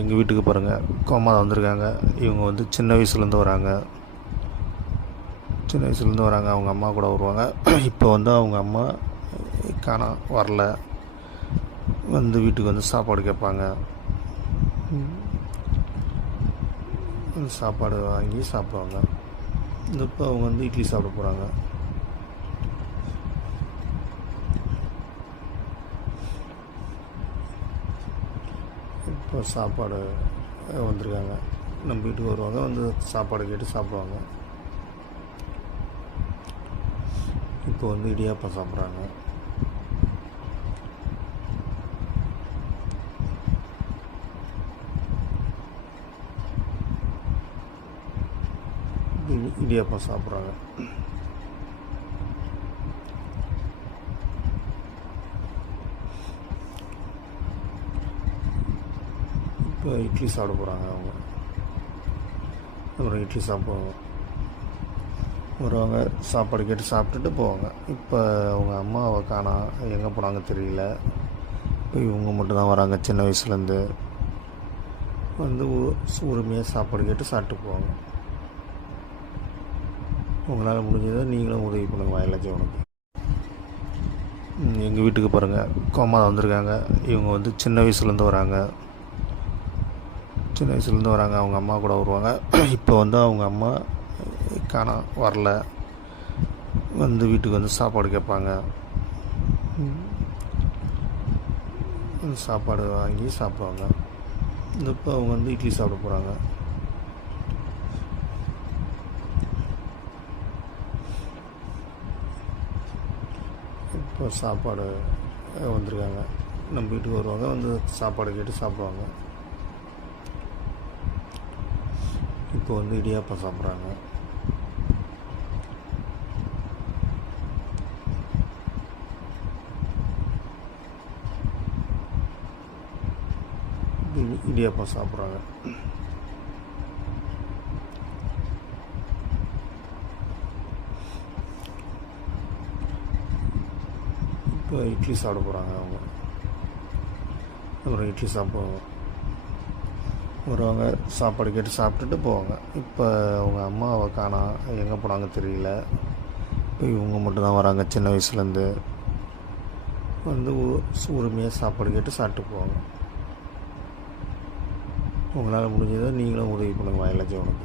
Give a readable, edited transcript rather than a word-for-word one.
எங்கள் வீட்டுக்கு பாருங்கள் கோமாதா வந்திருக்காங்க. இவங்க வந்து சின்ன வயசுலேருந்து வராங்க. அவங்க அம்மா கூட வருவாங்க. இப்போ வந்து அவங்க அம்மா காணோம், வரல. வந்து வீட்டுக்கு வந்து சாப்பாடு கேட்பாங்க. சாப்பாடு வாங்கி சாப்பிடுவாங்க. இப்போ அவங்க வந்து இட்லி சாப்பிட போகிறாங்க. இப்போ சாப்பாடு வந்திருக்காங்க. நம்ம வீட்டுக்கு வருவாங்க, வந்து சாப்பாடு கேட்டு சாப்பிடுவாங்க. இப்போ வந்து இடியாப்பம் சாப்பிட்றாங்க. இடியாப்பம் சாப்பிட்றாங்க. இப்போ இட்லி சாப்பிட போகிறாங்க அவங்க. அப்புறம் இட்லி சாப்பிடுவாங்க, வருவாங்க, சாப்பாடு கேட்டு சாப்பிட்டுட்டு போவாங்க. இப்போ அவங்க அம்மாவை காணோம், எங்கே போனாங்க தெரியல. இப்போ இவங்க மட்டும்தான் வராங்க. சின்ன வயசுலேருந்து வந்து உரிமையாக சாப்பாடு கேட்டு சாப்பிட்டு போவாங்க. உங்களால் முடிஞ்சதை நீங்களும் உதவி பண்ணுங்கள் வாயிலாச்சி உனக்கு. எங்கள் வீட்டுக்கு பாருங்கள் கோமாதா வந்திருக்காங்க. இவங்க வந்து சின்ன வயசுலேருந்து வராங்க. அவங்க அம்மா கூட வருவாங்க. இப்போ வந்து அவங்க அம்மா காணோம், வரல. வந்து வீட்டுக்கு வந்து சாப்பாடு கேட்பாங்க. சாப்பாடு வாங்கி சாப்பிடுவாங்க. இப்போ அவங்க வந்து இட்லி சாப்பிட போகிறாங்க. இப்போ சாப்பாடு வந்திருக்காங்க. நம்ம வீட்டுக்கு வருவாங்க, வந்து சாப்பாடு கேட்டு சாப்பிடுவாங்க. இப்போ வந்து இடியாப்பம் சாப்பிட்றாங்க. இடியாப்பம் சாப்பிட்றாங்க. இப்போ இட்லி சாப்பிட போகிறாங்க அவங்க. அப்புறம் இட்லி சாப்பிடுவாங்க, வருவாங்க, சாப்பாடு கேட்டு சாப்பிட்டுட்டு போவாங்க. இப்போ அவங்க அம்மாவை காணோம், எங்கே போனாங்க தெரியல. இப்போ இவங்க மட்டும்தான் வராங்க. சின்ன வயசுலேருந்து வந்து உரிமையாக சாப்பாடு கேட்டு சாப்பிட்டு போவாங்க. உங்களால் முடிஞ்சதை நீங்களும் உதவி பண்ணுங்கள் வாயிலாச்சி உனக்கு.